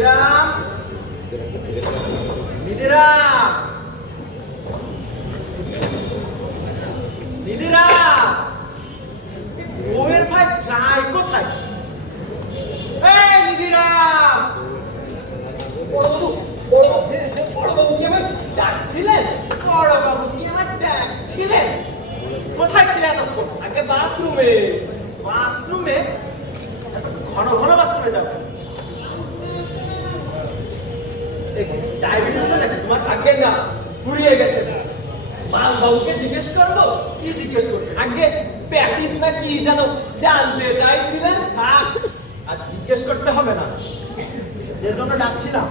নিধিরাম, নিধিরাম, নিধিরাম, বউয়ের ভাই যায় কোথায়? এই নিধিরাম! বড়বাবু কি আমার ডাকছিলেন? বড়বাবু কি আমার ডাকছিলেন? কোথায় ছিলে এতক্ষণ? আগে বাথরুমে। বাথরুমে? এত ঘন ঘন বাথরুমে যাবে? ডায়াবেটিস আছে নাকি তোমার? আগে না, ফুরিয়ে গেছে। মাল বাবুকে জিজ্ঞেস করবো? কি জিজ্ঞেস করবে? আগে প্যাটিস না কি জানো জানতে চাইছিলেন? থাক, আর জিজ্ঞেস করতে হবে না, যে জন্য ডাকছিলাম।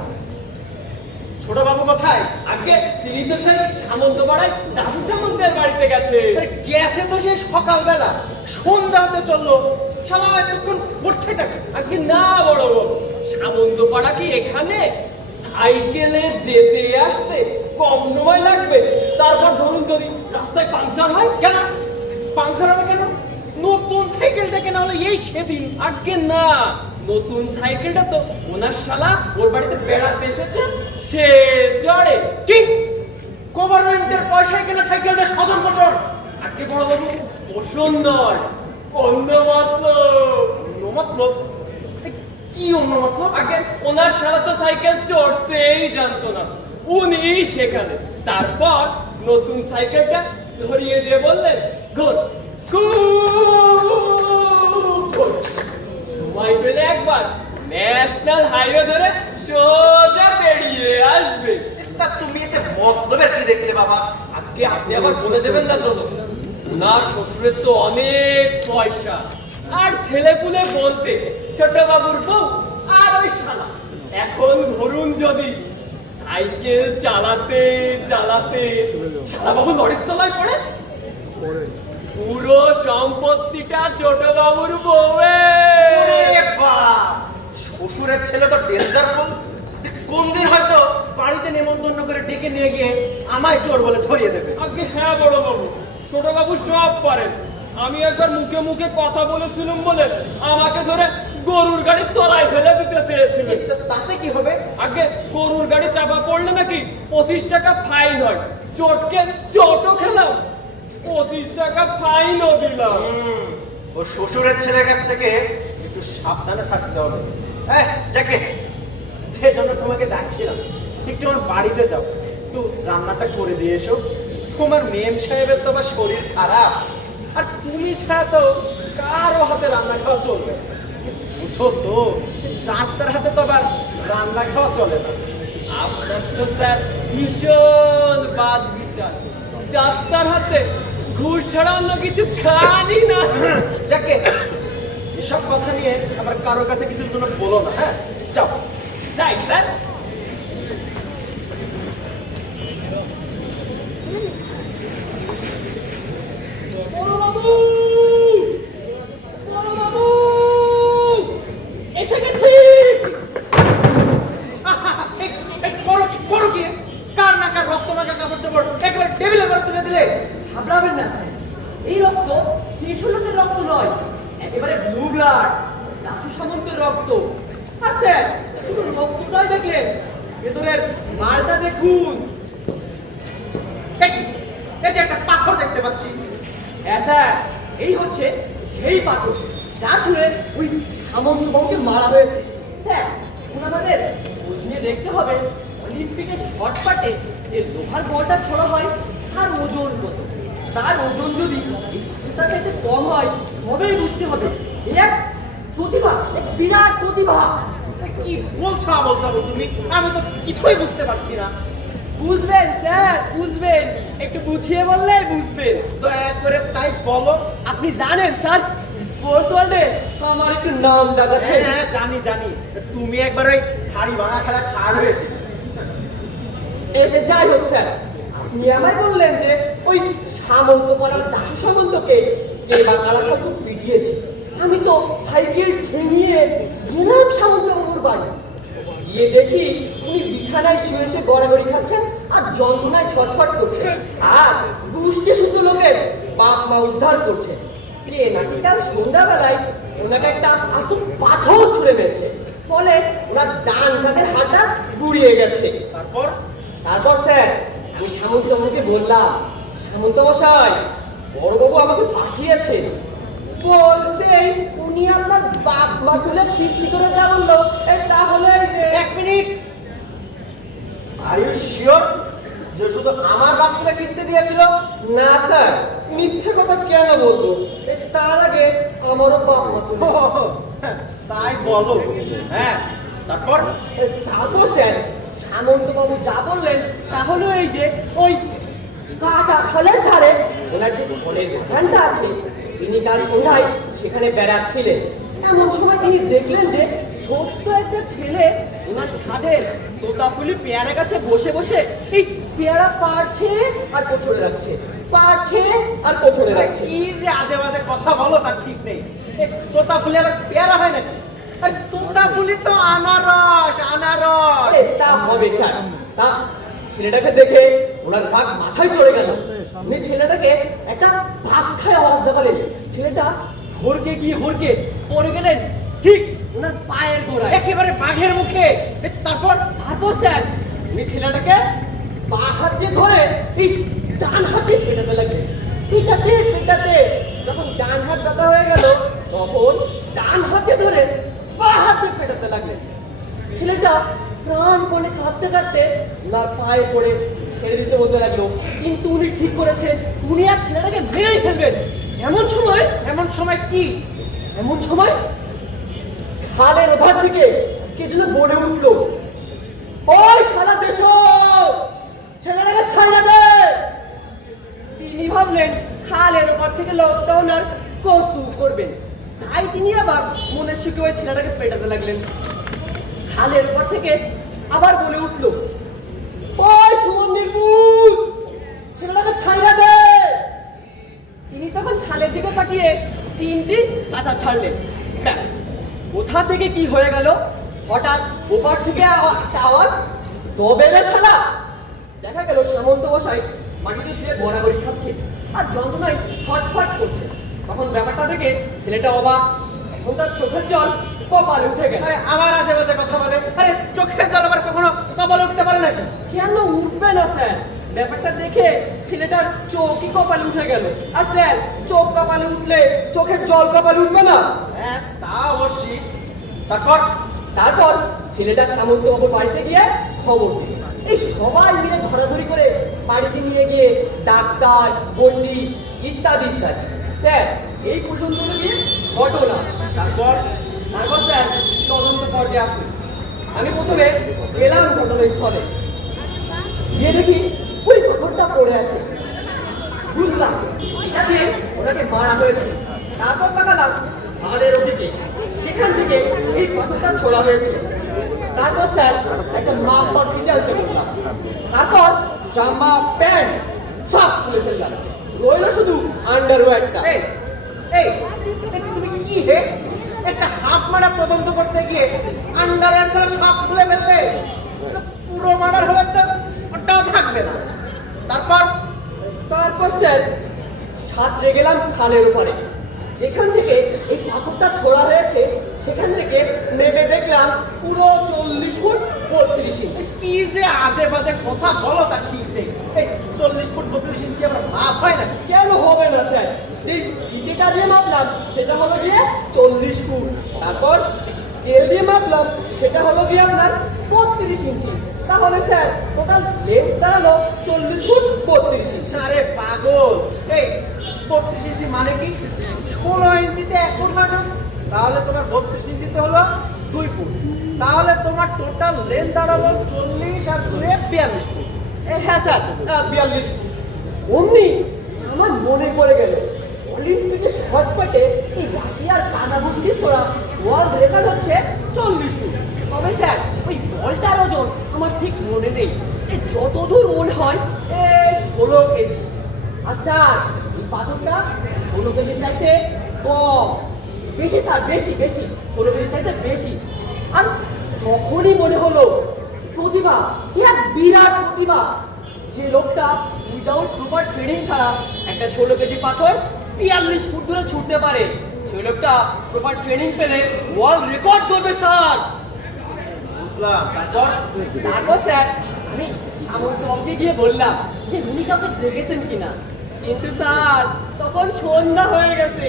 ছোট বাবু কোথায়? আগে তিনি তো সেই সামন্ত পাড়ায় দাসু সামন্তের বাড়িতে গেছে। গেছে তো সে সকালবেলা, সন্ধ্যা হতে চললো, শালা এতক্ষণ উঠছেটাকে। আগে না বড় বাবু, সামন্ত পাড়া কি এখানে? সাইকেলে যেতে আসতে কম সময় লাগবে। তারপর ধরুন যদি রাস্তায় পাংচার হয়। কেন পাংচার হবে কেন? নতুন সাইকেলটা কেনা হলো এই সেদিন। আগে না, নতুন সাইকেলটা তো ওনার শালা ওর বাড়িতে বেড়াতে এসেছে, সে চড়ে। কি গভর্নমেন্টের পয়সায় কেনা সাইকেল দিয়ে স্বজন পোষণ? আগে বড় বাবু পোষণ নয়, অন্য মতলব। অন্য মতলব? কি অন্য মতলব? আগে ওনার শালা তো সাইকেল চড়তেই জানতো না, উনি সেখানে। তারপর নতুন সাইকেলটা ধরিয়ে দিয়ে বললেন ঘোর সময় পেলে একবার ন্যাশনাল হাইওয়ে ধরে সোজা পেরিয়ে আসবে। তা তুমি এতে মতলবের কি দেখলে বাবা? আজকে আপনি আবার বলে দেবেন না চলো, ওনার শ্বশুরের তো অনেক পয়সা, আর ছেলেপুলে বলতে ছোট বাবুর বউ আর ওই শালা। এখন ধরুন যদি সাইকেল চালাতে চালাতে শালা বাবু লরির তলায় পড়ে, পুরো সম্পত্তিটা ছোট বাবুর বউয়ের। ওরে বাপ! শ্বশুরের ছেলে তো ডেঞ্জার বল। কোন দিন হয়তো বাড়িতে নেমন্তন্ন করে ডেকে নিয়ে গিয়ে আমায় চোর বলে ধরিয়ে দেবে। আগে হ্যাঁ বড় বাবু, ছোট বাবু সব পারেন। আমি একবার মুখে মুখে কথা বলেছিলাম বলে আমাকে ধরে গরুর গাড়ির তলায় ফেলে দিতে চেয়েছিলেন। তাতে কি হবে? আগে গরুর গাড়ি চাপা পড়লে নাকি 25 টাকা ফাইন হয়। চটকে চটও খেলাম, 25 টাকা ফাইনও দিলাম। ও শ্বশুরের ছেলের কাছ থেকে একটু সাবধানে থাকতে হবে। হ্যাঁ, যাকে যে জন্য তোমাকে ডাকছিলাম, একটু আমার বাড়িতে যাও, একটু রান্নাটা করে দিয়ে এসো। তোমার মেম সাহেবের তো আবার শরীর খারাপ, আর তুমি ছাড়া তো কারো হাতে রান্না খাওয়া চলবে না। বুঝো তো, চাঁদটার হাতে তো আবার রান্না খাওয়া চলে না। আপনার তো স্যার ভীষণ বাজ বিচার। যাত্রার হাতে ঘুষ ছাড়া অন্য কিছু খানি না। যাকে এসব কথা নিয়ে আবার কারোর কাছে কিছুর জন্য বলো না। হ্যাঁ, যাও। যাই স্যার। বড়বাবু, বড়বাবু, এসে গেছি। করো কি? কার না কার রক্ত মাখা কাপড় চোপড় একেবারে টেবিলে করে তুলে দিলে। ঘাবড়াবেন না স্যার, এই রক্ত ত্রিশূলকের রক্ত নয়, একেবারে ব্লু ব্লাড, দাসু সামন্তের রক্ত। আর স্যার শুধু রক্তটাই দেখলেন, ভেতরের মালটা দেখুন। এই যে একটা পাথর দেখতে পাচ্ছি। হ্যাঁ স্যার, এই হচ্ছে সেই পাথর যা ছুঁড়ে ওই সামন্ত বাবুকে মারা হয়েছে। স্যার আমাদের খোঁজ নিয়ে দেখতে হবে অলিম্পিকের শর্টপাটে যে লোহার বলটা ছোড়া হয় তার ওজন কত। তার ওজন যদি এই পাথরটার চাইতে কম হয় তবেই বুঝতে হবে এই এক প্রতিভা, এক বিরাট প্রতিভা। কি বলছো বলতে তুমি? আমি তো কিছুই বুঝতে পারছি না। বুঝবেন স্যার, বুঝবেন, একটু বুঝিয়ে বললে বুঝবেন। দয়া করে তাই বলো। আপনি জানেন স্যার, স্পোর্টস ওয়ার্ল্ডে আমার একটু নাম ডাক আছে। হ্যাঁ, জানি জানি, তুমি একবার ওই হাড়ি ভাঙা খেলা খার হয়েছিল। এসে যাই হোক স্যার, আপনি আমায় বললেন যে ওই সামন্ত পাড়ার দাসু সামন্তকে কে বা কারা হয়তো পিটিয়েছে। আমি তো সাইকেল ঠেঙিয়ে গেলাম সামন্ত বাবুর বাড়ি। গিয়ে দেখি উনি বিছানায় শুয়ে শুয়ে গড়াগড়ি খাচ্ছেন আর যন্ত্রণায় ছটফট করছেন, আর দুষ্টে শুধু লোকের বাপ মা উদ্ধার করছে। কে নাকি কাল সন্ধ্যাবেলায় ওনাকে একটা আসল পাথর ছুঁড়ে মেরেছে। ফলে ওনার ডান কাঁধের হাড়টা গুড়িয়ে গেছে। তারপর স্যার ওই সামন্তবাবুকে বললাম, সামন্ত মশাই বড়বাবু আমাকে পাঠিয়েছেন, বলতেই উনি আপনার বাপ মা তুলে খিস্তি করে যা বললো তাহলে যে 1 মিনিট, আর ইউ শিওর যে শুধু আমার বাপ তুলে কিস্তি দিয়েছিল? না স্যার, মিথ্যে কথা কেন বলবো? তার আগে আমারও বাপ মা তুলে। তাই বলো। হ্যাঁ, তারপর? তারপর স্যার সামন্তবাবু যা বললেন তাহলে এই যে ওই কাটা খালের ধারে ওনার যে ফলের বাগানটা আছে, তিনি কাল সন্ধ্যায় সেখানে বেড়াচ্ছিলেন। এমন সময় তিনি দেখলেন যে ছোট্ট একটা ছেলে ওনার ছাদের তোতাফুলি পেয়ারা গাছে বসে বসে এই পেয়ারা পাড়ছে আর কোচড়ে রাখছে, পাড়ছে আর কোচড়ে রাখছে। কি যে আজে বাজে কথা বলো তার ঠিক নেই। তোতা ফুলে আবার পেয়ারা হয় নাকি? তোতা ফুলি তো আনারস, আনারস। তা হবে স্যার। তা ছেলেটাকে দেখে ওনার রাগ মাথায় চড়ে গেল। উনি ছেলেটাকে একটা ভাস খায় আওয়াজ দেখালেন। ছেলেটা হড়কে গিয়ে হড়কে পড়ে গেলেন ঠিক ওনার পায়ের গোড়ায়, একেবারে বাঘের মুখে। তারপর? তারপর স্যার উনি ছেলেটাকে বা হাত দিয়ে ধরে এই ডান হাতে পেটাতে লাগলেন, পেটাতে পেটাতে যখন ডান হাত ব্যথা হয়ে গেল তখন ডান হাতে ধরে বা হাতে পেটাতে লাগলেন। ছেলেটা প্রাণপণে কাঁদতে কাঁদতে ওনার পায়ে পড়ে ছেড়ে দিতে বলতে লাগলো, কিন্তু উনি ঠিক করেছেন উনি আর ছেলেটাকে মেরেই ফেলবেন। এমন সময় কি? এমন সময় খালের ওধার থেকে কে যেন বলে উঠলো, ওই শালা দেশ, ছেলেটাকে ছাড়া দে। তিনি ভাবলেন খালের ওপার থেকে লকডাউন আর কসু করবেন, তাই তিনি আবার মনের সুখে ওই ছেলেটাকে পেটাতে লাগলেন। খালের ওপর থেকে আবার বলে উঠল, ওই সুমন্দির পুত, ছেলেটাকে ছাইরা দে। তিনি তখন খালের দিকে তাকিয়ে 3টি কাঁচা ছাড়লেন। ব্যাস, কোথা থেকে কি হয়ে গেল, হঠাৎ ওপার থেকে একটা আওয়াজ, তবে রে শালা। দেখা গেল সামন্ত মশাই মাটিতে শুয়ে গড়াগড়ি খাচ্ছে আর যন্ত্রণায় ছটফট করছে। তখন ব্যাপারটা দেখে ছেলেটা অবাক, এখন তার চোখের জল কপালে উঠে গেল। আরে আমার আজে বাজে কথা বলে। আরে চোখের জল আবার কখনো কপালে উঠতে পারে নাকি? কেন উঠবে না স্যার? ব্যাপারটা দেখে ছেলেটার চোখই কপালে উঠে গেল। আর স্যার, চোখ কপালে উঠলে চোখের জল কপালে উঠবে না? হ্যাঁ, তা অবশ্যই। তারপর ছেলেটা সামন্তবাবুর বাড়িতে গিয়ে খবর দিল। এই সবাই মিলে ধরাধরি করে বাড়িতে নিয়ে গিয়ে ডাক্তার, বন্দি ইত্যাদি ইত্যাদি। স্যার, এই পর্যন্ত গিয়ে ঘটনা। তারপর স্যার তদন্ত পর্যায়ে আসুন। আমি প্রথমে গেলাম ঘটনাস্থলে, গিয়ে দেখি ওই পাথরটা পড়ে আছে। বুঝলাম এটা দিয়ে ওনাকে মারা হয়েছে। তারপর তাকালাম খালের ওদিকে, সেখান থেকে এই পাথরটা ছোড়া হয়েছে। তারপর স্যার একটা মাপ বা ফিতে আনতে বললাম। তারপর জামা প্যান্ট সব খুলে ফেললাম, রইল শুধু আন্ডারওয়্যারটা। এই এই তুমি কি হে একটা হাফ মারা তদন্ত করতে গিয়ে আন্ডারওয়্যার ছাড়া সব খুলে ফেললে? পুরো মার্ডার হলে তো ওটাও থাকবে না। তারপর স্যার সাঁতরে গেলাম খালের উপরে, যেখান থেকে এই পাথরটা ছোড়া হয়েছে সেখান থেকে নেমে দেখলাম পুরো 40 ফুট 32 ইঞ্চি। কি যে আজে বাজে কথা বলো তা ঠিক নেই। এই 40 ফুট 32 ইঞ্চি আবার মাপ হয় না? কেন হবে না স্যার? যে ফিতেটা দিয়ে মাপলাম সেটা হলো গিয়ে 40 ফুট, তারপর স্কেল দিয়ে মাপলাম সেটা হলো গিয়ে আপনার 32 ইঞ্চি। তাহলে স্যার টোটাল লেন্থ দাঁড়ালো 40 ফুট 32 ইঞ্চি। আরে পাগল, এই 32 ইঞ্চি মানে কি? 16 ইঞ্চিতে 1 ফুট হয় না? তাহলে তোমার 32 ইঞ্চিতে হলো 2 ফুট। তাহলে তোমার টোটাল লেন্থ দাঁড়ালো 40 আর 2 42 ফুট। হ্যাঁ স্যার, 42 ফুট। অমনি আমার মনে পড়ে গেল অলিম্পিকের শর্টকাটে এই রাশিয়ার কাজাখস্তানের ছোড়া ওয়ার্ল্ড রেকর্ড হচ্ছে 40 ফুট। তবে স্যার ওই বলটার ওজন আমার ঠিক মনে নেই, এই যতদূর মনে হয় 16 কেজি। আর স্যার এই পাথরটা 16 কেজি চাইতে কম, বেশি স্যার, বেশি বেশি, 16 কেজি চাইতে বেশি। আর তখনই মনে হলো প্রতিভা, এক বিরাট প্রতিভা। যে লোকটা উইদাউট প্রপার ট্রেনিং ছাড়া একটা 16 কেজি পাথর 42 ফুট দূরে ছুটতে পারে, সেই লোকটা প্রপার ট্রেনিং পেলে ওয়ার্ল্ড রেকর্ড করবে স্যার। বুঝলাম। তারপর তারপর স্যার আমি সামন্তবাবুকে গিয়ে বললাম যে উনি কাউকে দেখেছেন কিনা, কিন্তু স্যার তখন সন্ধ্যা হয়ে গেছে,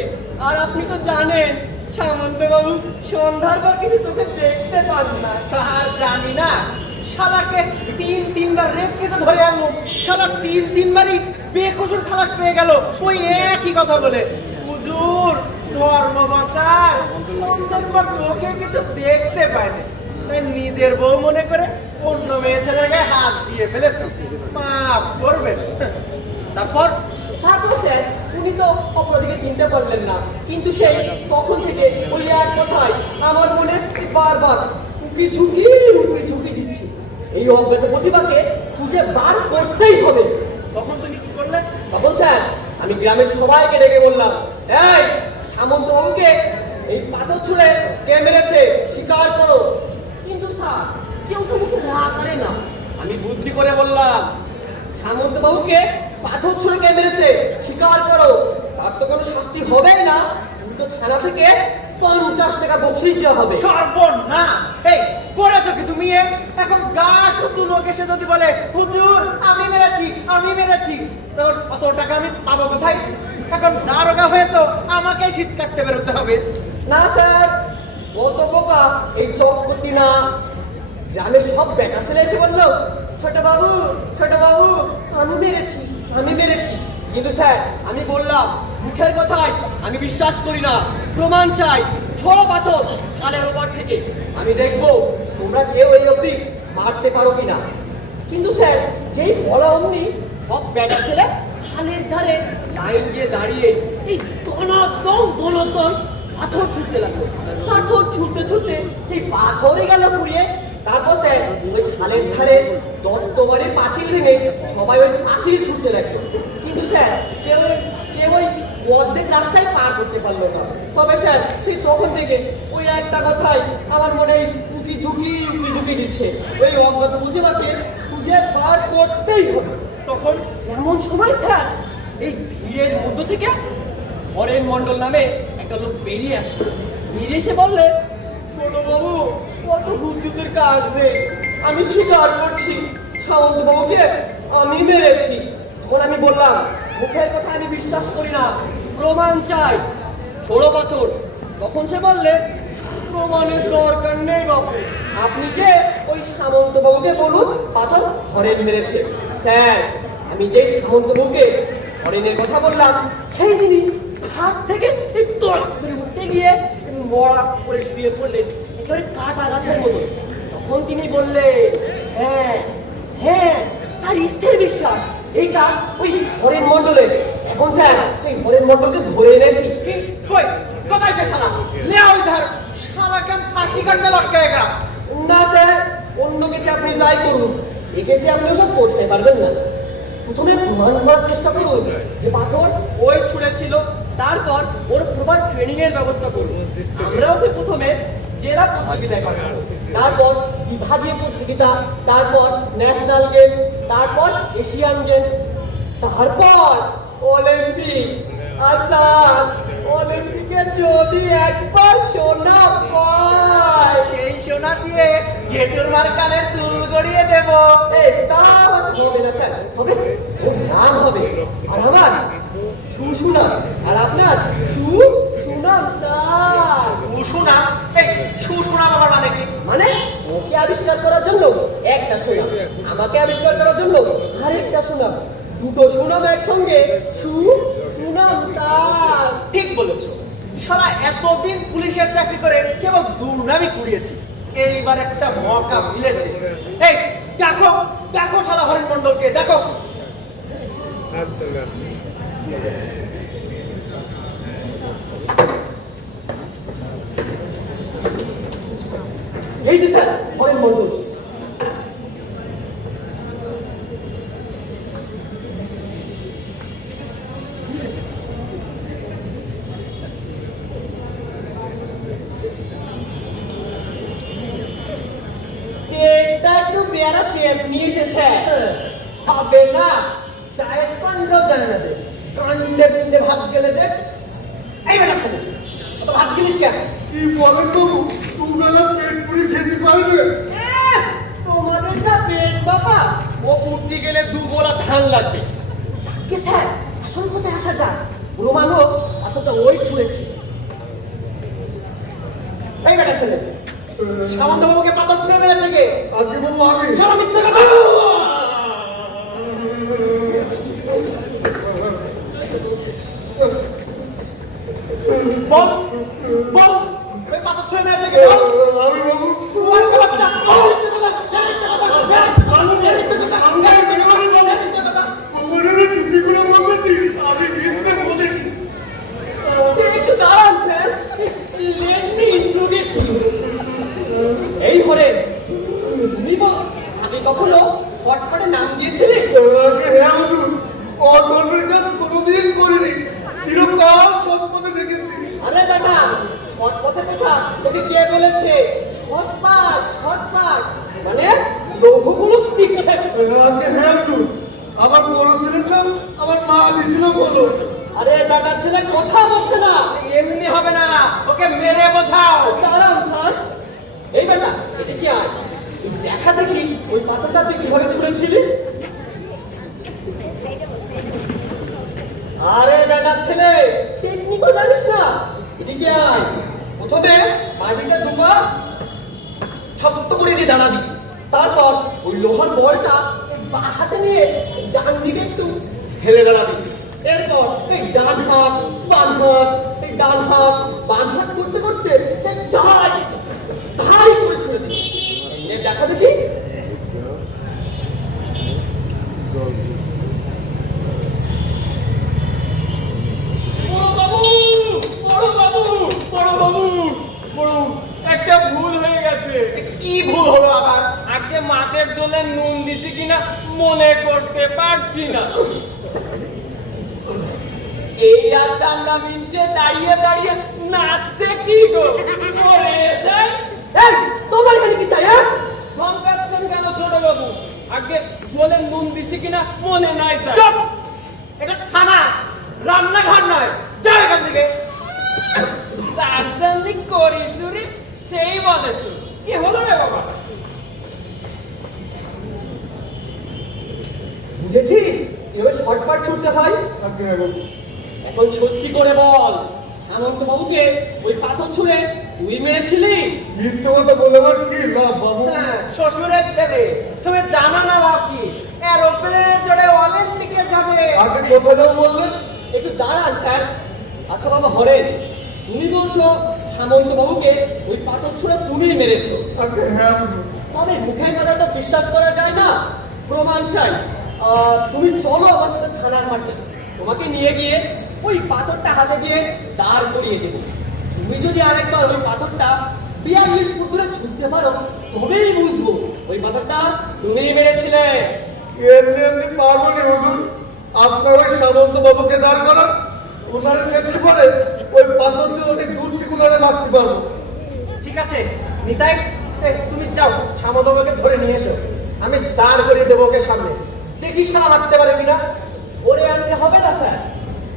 আর আপনি তো জানেন সামন্তবাবু সন্ধ্যার পর কিছু চোখে দেখতে পান না। তার জানি না, শালাকে তিনবার রেপ কেসে ধরে আনলো, শালা তিনবারই বেকসুর খালাস পেয়ে গেল ওই একই কথা বলে। হুজুর ধর্মবতার সন্ধ্যার পর চোখে কিছু দেখতে পায়নি, তাই নিজের বউ মনে করে অন্য মেয়ে ছেলের গায়ে হাত দিয়ে ফেলেছে। মাফ করবেন। তারপর তারপর স্যার উনি তো অপরাধীকে চিনতে পারলেন না, কিন্তু সেই তখন থেকে ওই এক কথাই আমার মনে বারবার উকি ঝুঁকি দিচ্ছে। এই অজ্ঞাত প্রতিভাকে খুঁজে বার করতেই হবে। তখন তুমি কি করলে? তখন স্যার আমি গ্রামের সবাইকে ডেকে বললাম, এই সামন্তবাবুকে এই পাথর ছুঁড়ে কে মেরেছে স্বীকার করো। কিন্তু স্যার কেউ তো মুখে না করে না। আমি বুদ্ধি করে বললাম, সামন্তবাবুকে পাথর ছুঁড়ে কে মেরেছে স্বীকার করো, তার তো কোনো শাস্তি হবেই না, উল্টো থানা থেকে 50 টাকা বকশিশ দেওয়া হবে। সর্বনা, এই করেছো কি তুমি? এখন গা শুধু লোক এসে যদি বলে হুজুর আমি মেরেছি, তখন অত টাকা আমি পাবো কোথায়? এখন দারোগা হয়ে তো আমাকে শীত কাটতে বেরোতে হবে। না স্যার, অত বোকা এই চক করতি না। গ্রামের সব বেটা ছেলে এসে বললো, ছোট বাবু আমি মেরেছি। কিন্তু স্যার আমি বললাম, মুখের কথায় আমি বিশ্বাস করি না, প্রমাণ চাই, ছোড়ো পাথর খালের ওপর থেকে, আমি দেখবো তোমরা কেউ এই অবধি মারতে পারো কিনা। কিন্তু স্যার যেই বলা অমনি সব বেটা ছেলে খালের ধারে লাইন দিয়ে দাঁড়িয়ে এই দনাদন পাথর ছুটতে লাগলো। পাথর ছুটতে সেই পাথরে গেল পুড়িয়ে। তারপর স্যার ওই খালের ধারে দত্তবাড়ির পাঁচিল ভেঙে সবাই ওই পাঁচিল ছুটতে লাগলো। কিন্তু স্যার কেউ ওই অর্ধেক রাস্তায় পার করতে পারলো না। তবে স্যার সেই তখন থেকে ওই একটা কথাই আমার মনে উকি ঝুঁকি দিচ্ছে, ওই অজ্ঞাত প্রতিভাকে খুঁজে বার করতেই হবে। তখন এমন সময় স্যার এই ভিড়ের মধ্য থেকে হরেন মণ্ডল নামে একটা লোক বেরিয়ে আসলো। বেরিয়ে এসে বললে, ছোট বাবু কত হুজুরদের কাজ নেই, আমি স্বীকার করছি সামন্তবাবুকে আমি মেরেছি। তখন আমি বললাম, মুখের কথা আমি বিশ্বাস করি না, প্রমাণ চাই, ছোড়ো পাথর। তখন সে বললে, প্রমাণের দরকার নেই বাবু, আপনি কে ওই সামন্তবাবুকে বলুন পাথর হরেন মেরেছে। স্যার আমি যে সামন্তবাবুকে হরেনের কথা বললাম, সেই দিনই হাত থেকে এই তড়াক করে উঠতে গিয়ে মরাক করে শুয়ে পড়লেন একেবারে কাটা গাছের মতো। তখন তিনি বললেন, হ্যাঁ তার স্থির বিশ্বাস এই কাজ ওই হরেন মণ্ডলের। এখন স্যার সেই হরেন মণ্ডলকে ধরে এনেছি। কি কই কোথায় সে শালা? লেও ইধার, শালাকে ফাঁসি কাটতে লটকায়েগা। না স্যার, অন্য কেসে আপনি যাই করুন, এ কেসে আপনি ওসব করতে পারবেন না। প্রথমে প্রমাণ করার চেষ্টা করুন যে পাথর ওই ছুঁড়েছিল, তারপর ওর প্রপার ট্রেনিং এর ব্যবস্থা করুন। আমরা ওকে প্রথমে জেলা প্রতিযোগিতায় পাঠাবো, তারপর বিভাগীয় প্রতিযোগিতা, তারপর ন্যাশনাল গেমস, তারপর এশিয়ান গেমস, তারপর অলিম্পিক। আর স্যার অলিম্পিকে যদি একবার সোনা পায়, সেই সোনা দিয়ে গেটুর মার্কানের দুল গড়িয়ে দেব। এই তা হবে না স্যার, হবে ওর নাম হবে, আর আমার সুনাম, আর আপনার সুনাম স্যার। সুনাম? এই সুনাম আমার মানে কি? মানে ওকে আবিষ্কার করার জন্য একটা সুনাম, আমাকে আবিষ্কার করার জন্য আরেকটা সুনাম, দুটো সুনাম একসঙ্গে সুনাম স্যার। ঠিক বলেছো, শালা এতদিন পুলিশের চাকরি করে কেবল দুর্নামই কুড়িয়েছি, এইবার একটা মৌকা মিলেছে। এই ডাকো শালা হরেন মণ্ডলকে ডাকো। এই যে স্যার হরেন মণ্ডল। এটা একটু বেয়ারা শেপ নিয়েছে স্যার। হবে না, ডায়েট কন্ট্রোল জানে না যে, কাণ্ডে পিণ্ডে ভাত গেলে যে। এই বেটা ছেলে, অত ভাত গেলিস কেন? কি বলেন বাবু, দুবেলা পেট পুরি খেতে পারবে? আমাদের না পেট বাবা। ও পুড়তে গেলে 2 গোলা ধান লাগবে। কে স্যার, আসল কোথায় আসা যাক? প্রমাণও এতটা ওই ছুঁড়েছে। এই বেটা ছেলে, সামন্ত বাবুকে পাথর ছুঁড়ে মেরেছে কে? আজকে বাবু আমি সারা মিথ্যে কথা। বল বল, ওই পাথর ছুঁড়ে মেরেছে কে? বল। আমি বাবু তোমার কে বাচ্চা? বল, মিথ্যে কথা, মিথ্যে কথা, মিথ্যে কথা। ওরে তুমি করে বলতেছি আমি মিথ্যে বলিনি। একটু দাঁড়ান স্যার, লেট মি ইন্ট্রোডিউস। এই হরে, তুমি আগে কখনো শর্টকাটে নাম দিয়েছিলে? আগে হ্যাঁ হুজুর, অধর্মের কাজ কোনোদিন করিনি, চিরকাল সৎ পথে দেখেছি। আরে বেটা, সৎ পথে কথা তোকে কে বলেছে? শর্টকাট, শর্টকাট মানে লৌহগুলো নিক্ষেপ। আগে হ্যাঁ হুজুর, আমার বড় ছেলের নাম আমার মা দিছিল বলো। আরে বেটা ছেলে কথা বোঝে না। এমনি হবে না, ওকে মেরে বোঝাও। দাঁড়ান স্যার। এই বেটা, এটা কি আর দেখা দেখি ওই পাথরটা তুই কিভাবে ছুঁড়েছিলি? আরে বেটা ছেলে, টেকনিকও জানিস না? এদিকে আয়। প্রথমে মাটিতে দুপা শক্ত করে দিয়ে দাঁড়াবি, তারপর ওই লোহার বলটা বাঁ হাতে নিয়ে ডান দিকে একটু হেলে দাঁড়াবি। এরপর এই ডান হাত বাম হাত, এই ডান হাত বাম হাত করতে করতে এই ধাই ধাই করে ছেড়ে দিবি। এই দেখা দেখি। বড় একটা ভুল হয়ে গেছে। কি ভুল হলো আবার? আগে মাছের ঝোলে নুন দিছি কিনা মনে করতে পারছি না। এই আর দান্ডা মিনছে দাঁড়িয়ে দাঁড়িয়ে নাচছে কি গো? মরে যায়। এই তোমার এখানে কি চাই? হ্যাঁ, ধমকাচ্ছেন কেন ছোট বাবু? আগে ঝোলে নুন দিছি কিনা মনে নাই তাই। চুপ! এটা থানা, রান্নাঘর নয়। যাও এখান থেকে। চারজনই করি চুরি, সেই বলে চুরি। কি হলো রে বাবা? বুঝেছিস এবার শর্টকাট ছুটতে হয়? আগে হ্যাঁ বাবু। এখন সত্যি করে বল, সামন্ত বাবুকে ওই পাথর ছুঁড়ে তুই মেরেছিলি? মিথ্যে কথা বলে আমার কি লাভ বাবু? হ্যাঁ, শ্বশুরের ছেলে, তুমি জানো না লাভ কি? এরোপ্লেনে চড়ে অলিম্পিকে যাবে। আগে কোথায় যাবো বললেন? একটু দাঁড়ান স্যার। আচ্ছা বাবা হরেন, তুমি বলছো সামন্ত বাবুকে ওই পাথর ছুঁড়ে তুমি মেরেছো, আগে হ্যাঁ হুজুর। তবে মুখের কথা তো বিশ্বাস করা যায় না, প্রমাণ চাই। তুমি চলো আমার সাথে থানার মাঠে, তোমাকে নিয়ে গিয়ে ওই পাথরটা হাতে দিয়ে দাঁড় করিয়ে দেবো। তুমি যদি আরেকবার ওই পাথরটা 42 ফুট দূরে ছুটতে পারো, তবেই বুঝবো ওই পাথরটা তুমিই মেরেছিলে। এমনি এমনি পারবনি হুজুর, আপনার ওই সামন্ত বাবুকে দাঁড় করান, ওনারে দেখতে পারে ওই পাথর দিয়ে অনেক দূর থেকে ওনারে মারতে পারবো। ঠিক আছে নিতাই, তুমি যাও সামন্তবাবুকে ধরে নিয়ে এসো। আমি দাঁড় করিয়ে দেবো ওকে সামনে। দেখিস না মারতে পারে কিনা। ধরে আনতে হবে না স্যার,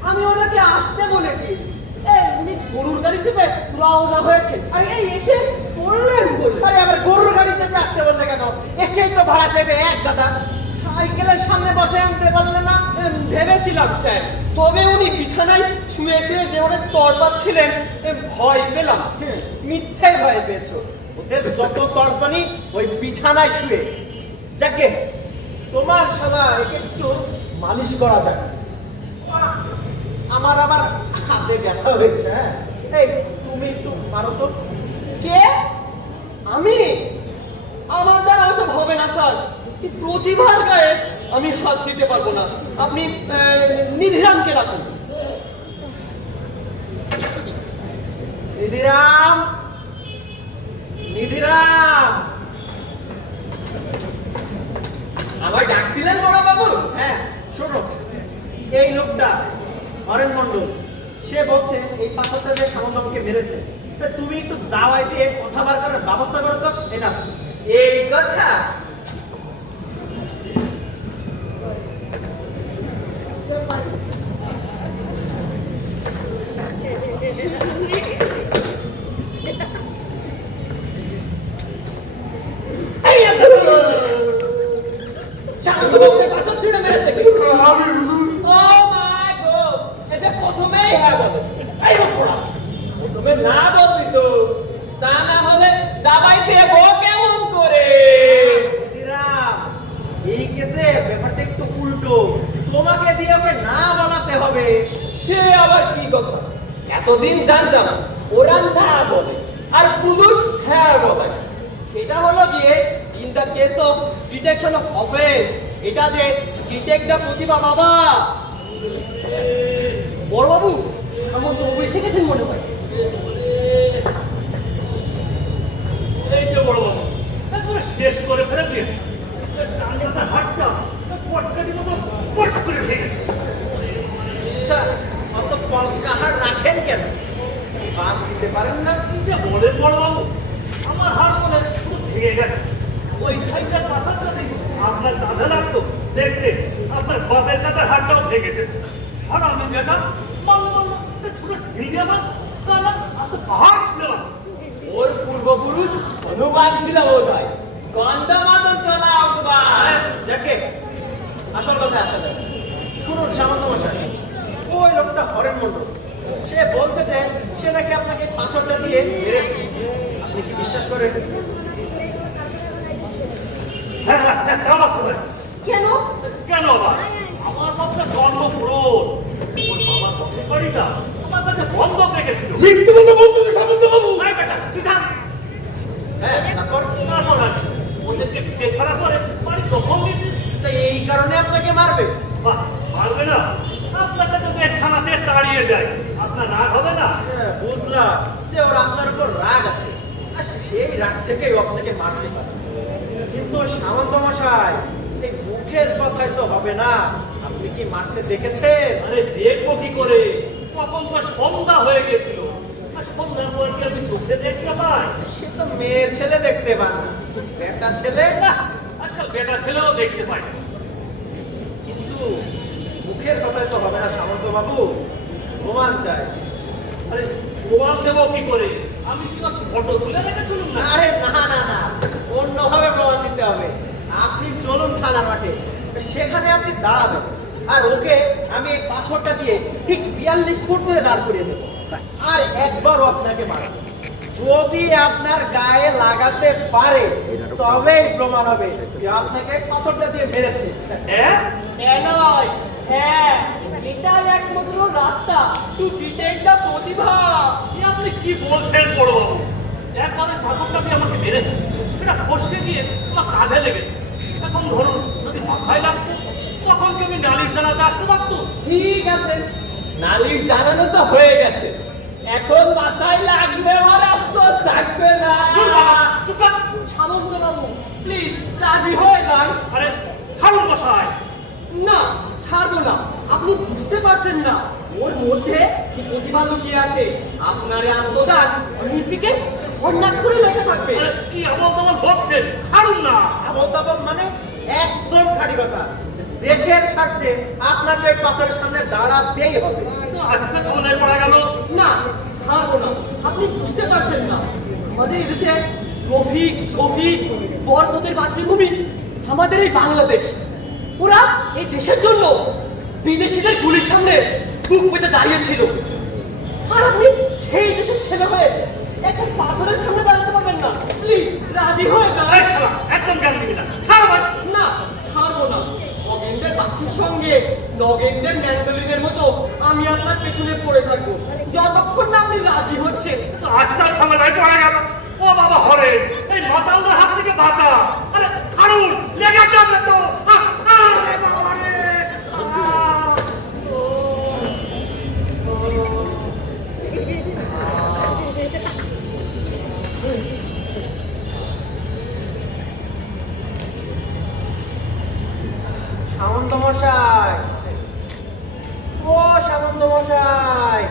আমি ওনাকে আসতে বলে দিয়েছি। উনি গরুর গাড়ি চেপে রওনা হয়েছেন, আর এই এসে পড়লেন বলে। আরে আবার গরুর গাড়ি চেপে আসতে বললে কেন? এসেই তো ভাড়া চেপে এক গাদা। সাইকেলের সামনে বসে আনতে পারলে না? ভেবেছিলাম স্যার, তবে উনি বিছানায় শুয়ে শুয়ে যে অনেক তরপাচ্ছিলেন, ভয় পেলাম। মিথ্যে ভয় পেয়েছো। ওদের যত তর্পণী ওই বিছানায় শুয়ে। যাকে তোমার শালা একে একটু মালিশ করা যায়। আমার আবার হাতে ব্যথা হয়েছে। হ্যাঁ, এই তুমি একটু মারো তো। কে? আমি? আমার দ্বারা ওসব হবে না স্যার, এই প্রতিভার গায়ে আমি হাত দিতে পারবো না। আপনি নিধিরামকে রাখুন। নিধিরাম, নিধিরাম। আমায় ডাকছিলেন বড় বাবু? হ্যাঁ, শোনো, এই লোকটা হরেন মন্ডল, সে বলছে এই পাথরটা যে সামন্তবাবুকে মেরেছে। তা তুমি একটু দাওয়াই দিয়ে কথা বার করার ব্যবস্থা করো তো। এটা এই কথা? এই একটা না বলবি তো, তা না হলে দাবাই দেব কেমন করে? দিদিরাম, এই কেসে ব্যাপারটা একটু উল্টো, তোমাকে দিয়ে ওকে না বানাতে হবে। সে আবার কি কথা? এতদিন জানতাম ওরা না বলে আর পুরুষ হ্যাঁ বলে। সেটা হলো গিয়ে in the case of detection of offence, এটা যে ডিটেক্ট দ্য প্রতিভা বাবা। বড়বাবু, সামন্তবাবু এসে গেছেন মনে হয়। এই যে বড় বাবু, একবারে শেষ করে ফেলে দিয়েছে। টানটা হাঁটটা পটকাটির মতো পট করে ভেঙে গেছে। তা অত কলকাহার রাখেন কেন? বাদ দিতে পারেন না? কি যে বলেন বড় বাবু, আমার হাড় মনে শুধু ভেঙে গেছে। ওই সাইডটার মাথার সাথে আপনার কাঁধা লাগতো, দেখতে আপনার বাপের কাঁধার হাড়টাও ভেঙেছে। আর আমি বেটা মাল্লা ছোট ভেঙে আমার কানা আস্তে পাহাড় ছিল। ওর পূর্বপুরুষ হনুমান ছিল বোধ হয়। গন্ডমাদন চলা হ্যাঁ, যাকে আসল কথা আসা যায়। শুনুন সামন্ত মশাই, ওই লোকটা হরেন মন্ডল, সে বলছে যে সে নাকি আপনাকে পাথরটা দিয়ে মেরেছে। আপনি কি বিশ্বাস করেন? হ্যাঁ হ্যাঁ, আমার করে কেন? কেন আবার? আমার বাপটা জন্মপুরন, ওর বাবার বসত বাড়িটা আমার কাছে বন্ধক রেখেছিল। মৃত্যু কথা বলতেছে সামন্তবাবু। আরে বেটা, তুই থাম। হ্যাঁ, তারপর তারপর আছে ওদেরকে বিয়ে ছাড়া করে বাড়ি দখল নিয়েছে। তো এই কারণে আপনাকে মারবে? বাহ, পারবে না? আপনাকে যদি থানাতে তাড়িয়ে দেয় আপনার রাগ হবে না? হ্যাঁ, বুঝলাম যে ওর আপনার উপর রাগ আছে, আর সেই রাগ থেকেই আপনাকে মারতে পারে। কিন্তু সামন্ত মশাই, এই মুখের কথাই তো হবে না। আপনি কি মারতে দেখেছেন? আরে দেখবো কি করে? তখন তো সন্ধ্যা হয়ে গেছিল, আর সন্ধ্যার পর কি আমি চোখে দেখতে পাই? সে তো মেয়ে ছেলে দেখতে পান না, বেটা ছেলে। না, আজকাল বেটা ছেলেও দেখতে পাই না। কিন্তু মুখের কথাই তো হবে না সামন্ত বাবু, প্রমাণ চাই। আরে প্রমাণ দেবো কি করে? আমি কি ওর ফটো তুলে রেখে চলুন না? আরে না না না, অন্যভাবে প্রমাণ দিতে হবে। আপনি চলুন থানা মাঠে, সেখানে আপনি দাঁড়াবেন, আর ওকে আমি এই পাথরটা দিয়ে ঠিক 42 ফুট করে দাঁড় করিয়ে দেবো, আর একবারও আপনাকে মারাবো। যদি আপনার গায়ে লাগাতে পারে তবেই প্রমাণ হবে যে আপনাকে পাথরটা দিয়ে মেরেছে। হ্যাঁ? নয়, হ্যাঁ, এটাই একমাত্র রাস্তা টু ডিটেক্ট দ্য প্রতিভা। এ আপনি কি বলছেন বড়বাবু? একবারে ঠাকুরটা দিয়ে আমাকে মেরেছে, এটা ফসকে গিয়ে আমার কাঁধে লেগেছে। এখন ধরুন যদি মাথায় লাগতো তখন কি আমি নালিশ জানাতে আসতে পারতো? ঠিক আছে, নালিশ জানানো তো হয়ে গেছে, এখন মাথায় লাগবে আমার আফসোস থাকবে না। দূর বাবা, চুপ কর। সামন্তবাবু, প্লিজ রাজি হয়ে যান। আরে ছাড়ুন মশাই। না, ছাড়বো না। আপনি বুঝতে পারছেন না ওর মধ্যে কি প্রতিভা লুকিয়ে আছে। আপনার এই আত্মদান অলিম্পিকে স্বর্ণাক্ষরে লেখা থাকবে। আরে কি আমল তোমার বকছেন? ছাড়ুন না। আমতাবক মানে একদম খাঁটি কথা। দেশের স্বার্থে আপনাকে এই পাথরের সামনে দাঁড়াতেই হবে। আচ্ছা ঝামেলায় পড়া গেল। না, ছাড়বো না। আপনি বুঝতে পারছেন না আমাদের এই দেশে রফিক, শফিক, বরকতের মাতৃভূমি আমাদের এই বাংলাদেশ। ওরা এই দেশের জন্য বিদেশিদের গুলির সামনে বুক পেতে দাঁড়িয়েছিল, আর আপনি সেই দেশের ছেলে হয়ে একটা পাথরের সামনে দাঁড়াতে পারবেন না। প্লিজ রাজি হয়ে যান। এই শালা, একদম জ্ঞান দিবি না। ছাড় ভাই। না, ছাড়বো না। নগেনদের বাসির সঙ্গে নগেনদের ম্যান্ডোলিনের মতো আমি আপনার পেছনে পড়ে থাকবো যতক্ষণ না আপনি রাজি হচ্ছেন। আচ্ছা ঝামেলায় পড়া গেল। ও বাবা হরে, এই মাতালদের হাত থেকে বাঁচা। আরে ছাড়ুন, লেগে যাবে তো। আরে বাবা রে। ও, সামন্ত মশাই, ও সামন্ত মশাই,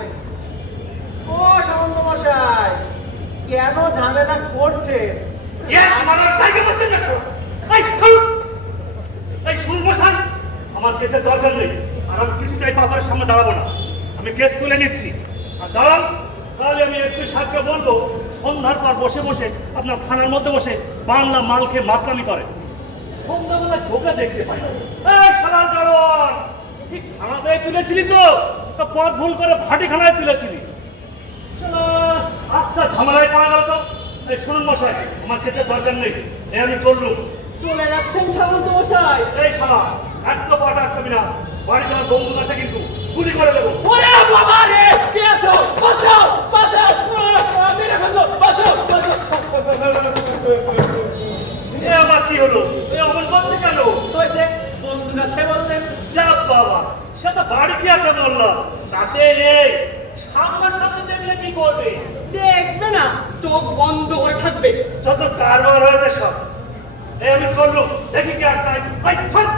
ও সামন্ত মশাই, কেন ঝামেলা করছেন? আমার জায়গা পাচ্ছেন না সব। এই ছাড়ুন। এই শুনবো স্যার, আমার কেসের দরকার নেই, আর আমি কিছুতেই পাথরের সামনে দাঁড়াবো না। আমি কেস তুলে নিচ্ছি। আর দাঁড়ান, তাহলে আমি এসপি সাহেবকে বলবো সন্ধ্যার পর বসে বসে আপনার থানার মধ্যে বসে বাংলা মালকে মাতলামি করে। সন্ধ্যাবেলা চোখে দেখতে পাই না। এই সালার দারোয়ান, ঠিক থানাতে তুলেছিলি তো? তা পথ ভুল করে ভাটিখানায় তুলেছিলি। শালা, ঝামেলায় পড়া গেল তো। এই শুনুন মশাই, আমার কেসের দরকার নেই, এই আমি চললুম। চলে যাচ্ছেন সামন্ত মশাই? এই শালা, একটা পাটা আটকাবি না, বাড়িতে আমার বন্দুক আছে কিন্তু গুলি করে দেবো। ওরে বাবা রে, কে আছো? বাঁচাও, বাঁচাও, মেরে ফেললো, বাঁচাও, বাঁচাও। এ আবার কি হলো? এ অমন করছে কেন? হয়েছে বন্দুক আছে বললেন। যা বাবা, সে তো বাড়িতে আছে বললাম, তাতে এই সামনাসামনি দেখলে কি করবে? দেখবে না, চোখ বন্ধ করে থাকবে। যত কারবার হয়েছে সব। এই আমি চললুম, দেখি কি আটকায়। এই, ছাড়।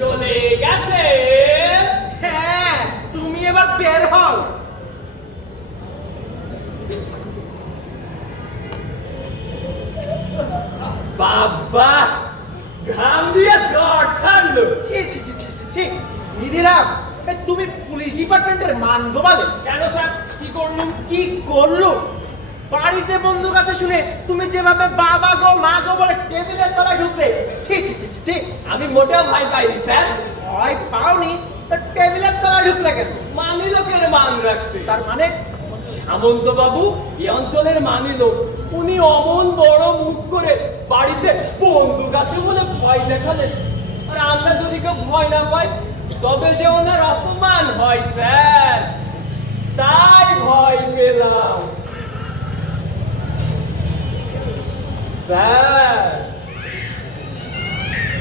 চলে গেছে। হ্যাঁ, তুমি এবার বের হও। বাবা, ঘাম দিয়ে জ্বর ছাড়লো। ছি ছি ছি ছি ছি ছি। নিধিরাম, এই তুমি পুলিশ ডিপার্টমেন্টের মানব বলে কেন স্যার, কি করলুম? কি করলো? বাড়িতে বন্দুক আছে শুনে তুমি যেভাবে বাবা গো মা গো বলে টেবিলের তলায় ঢুকলে, ছি ছি ছি ছি ছি। আমি মোটেও ভয় পাইনি স্যার। ভয় পাওনি তো টেবিলের তলায় ঢুকলে কেন? মানি লোকের মান রাখতে। তার মানে সামন্ত বাবু এই অঞ্চলের মানি লোক, উনি অমন বড় মুখ করে বাড়িতে বন্দুক আছে বলে ভয় দেখালেন। আর আমরা যদি কেউ ভয় না পাই তবে যে ওনার অপমান হয় স্যার, তাই ভয় পেলাম স্যার।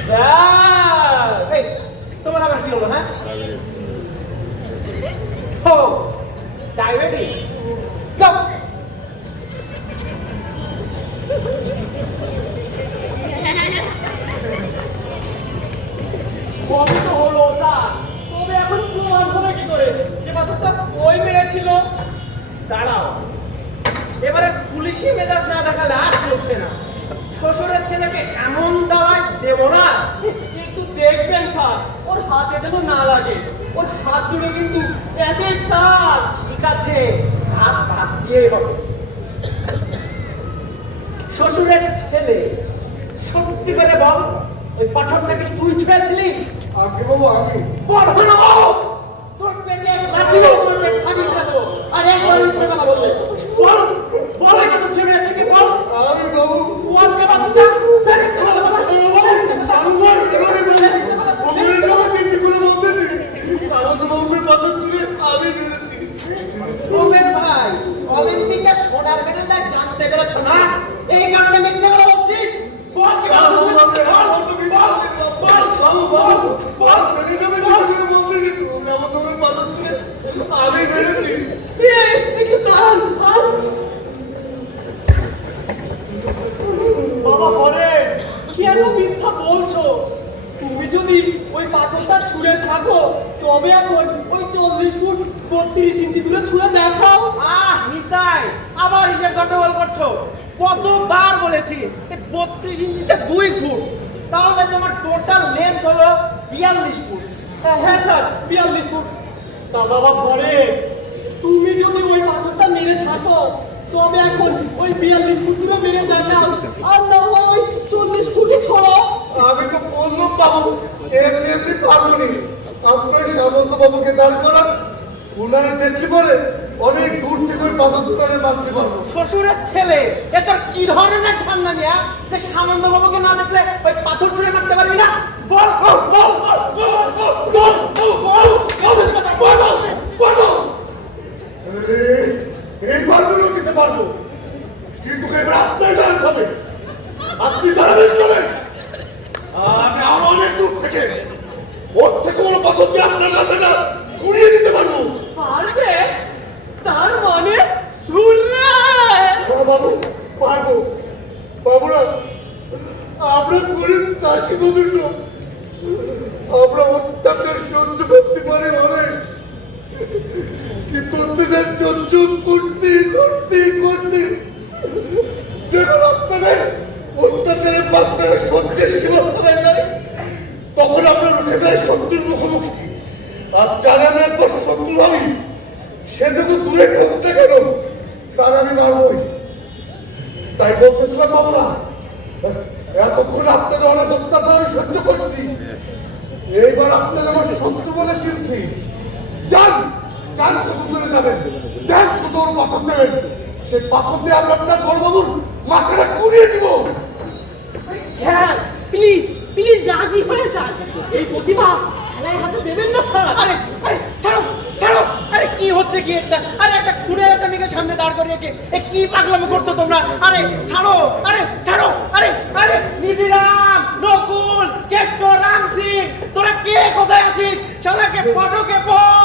স্যার, এই তোমার আবার কি হলো? হ্যাঁ, ও ডায়াবেটিস। যাও। সবই তো হলো স্যার, তবে এখন প্রমাণ হবে কি করে যে পাথরটা ওই মেরেছিল? দাঁড়াও, এবারে পুলিশি মেজাজ না দেখালে আর চলছে না। শ্বশুরের ছেলেকে এমন দাওয়াই দেব না। একটু দেখবেন স্যার, ওর হাতে যেন না লাগে। ওর হাত দুটো কিন্তু অ্যাসিড স্যার। ঠিক আছে, হাত বাদ দিয়েই হবে। শ্বশুরের ছেলে, সত্যি করে বল, ওই পাঠকটাকে তুই ছুঁয়েছিলি? আগে বাবু আমি বল না, তোর পেটে লাঠি মেরে তোর পেট ফাটিয়ে ফেলে দেবো। আর একবার মিথ্যে কথা বললে বল, বল এটা তো ছুঁয়েছে কি? বল, আমি বাবু বল কে বাচ্চা? মিথ্যে কথা বলে, বল মিথ্যে কথা। আমার এবারে বগুড়ের জন্য কি করে বলতেছি সামন্ত বাবুকে পাথর ছুঁড়ে আমি মেরেছি। রুবেন ভাই, অলিম্পিকে সোনার মেডেল জানতে পেরেছ না? এই কারণে মিথ্যে কথা বলছিস। বল কি কথা বলছিস? বল, বল, বল, বল, বল, আমি মেরেছি। একটু দাঁড়ান স্যার। বাবা হরে, কেন মিথ্যা বলছো? তুমি যদি ওই পাথরটা ছুঁড়ে থাকো তবে এখন ওই 40 ফুট 32 ইঞ্চি দূরে ছুঁড়ে দেখাও। নিতাই, আবার হিসেব গন্ডগোল করছো। কতবার বলেছি 32 ইঞ্চিতে 2 ফুট, তাহলে তোমার টোটাল লেন্থ হলো 42 ফুট। হ্যাঁ স্যার, 42 ফুট। তা বাবা হরে, তুমি যদি ওই পাথরটা মেরে থাকো তবে এখন ওই 42 ফুট দূরে মেরে দেখাও। আর না হয় ওই 40 ফুটে ছড়াও। আমি তো বললাম বাবু এমনি এমনি পারবনি। আপনার সামন্ত বাবুকে দাঁড় করান, উনারে দেখি পরে অনেক দূর থেকে ওই পাথর দুটারে মারতে পারবো। শ্বশুরের ছেলে, এ তোর কি ধরনের ঠান্ডা মিয়া যে সামন্ত বাবুকে না দেখলে ওই পাথর ছুঁড়ে মারতে পারবি না? বল, বল, বল, বল, বল, বল, বল, বল, বল, বল। এইবার বলেও দিতে পারবো, কিন্তু এবার আপনার জানাতে হবে। আপনি জানাবেন চলে আমি আরো অনেক দূর থেকে ওর থেকে বড় পাথর দিয়ে আপনার লাশটা ঘুরিয়ে দিতে পারবো। পারবে? তার মানে হুররা! হ্যাঁ বাবু, পারবো। বাবুরা, আমরা গরিব চাষি মজুর লোক, আমরা অত্যাচার সহ্য করতে পারি অনেক, কিন্তু অত্যাচার সহ্য করতে করতে করতে যখন আপনাদের অত্যাচারের মাত্রা সহ্যের সীমা ছাড়াই যায়, তখন আমরা রুখে যায় শত্রুর মুখোমুখি। আর যারা আমি একবার শত্রু ভাবি, সে যত দূরে থাকতে কেন তার আমি মারবই। তাই বলতেছিলাম বাবুরা, এতক্ষণ আপনাদের অনেক অত্যাচার আমি সহ্য করছি, এইবার আপনাদের আমার শত্রু বলে চিনছি। যান, চার কত দূরে যাবেন, দেখ কত বড় পাথর দেবেন, সেই পাথর দিয়ে আমরা আপনার বড়বাবুর মাথাটা কুড়িয়ে দিব। স্যার প্লিজ প্লিজ রাজি হয়ে যান, এই প্রতিভা খেলায় হাতে দেবেন না স্যার। আরে আরে ছাড়ো ছাড়ো, আরে কি হচ্ছে কি একটা, আরে একটা খুনে আসামিকে সামনে দাঁড় করিয়ে এ কি পাগলামো করছো তোমরা? আরে ছাড়ো, আরে ছাড়ো, আরে আরে নিধিরাম, নকুল, কেষ্ট, রাম সিং, তোরা কে কোথায় আছিস? শালাকে ফটকে পড়।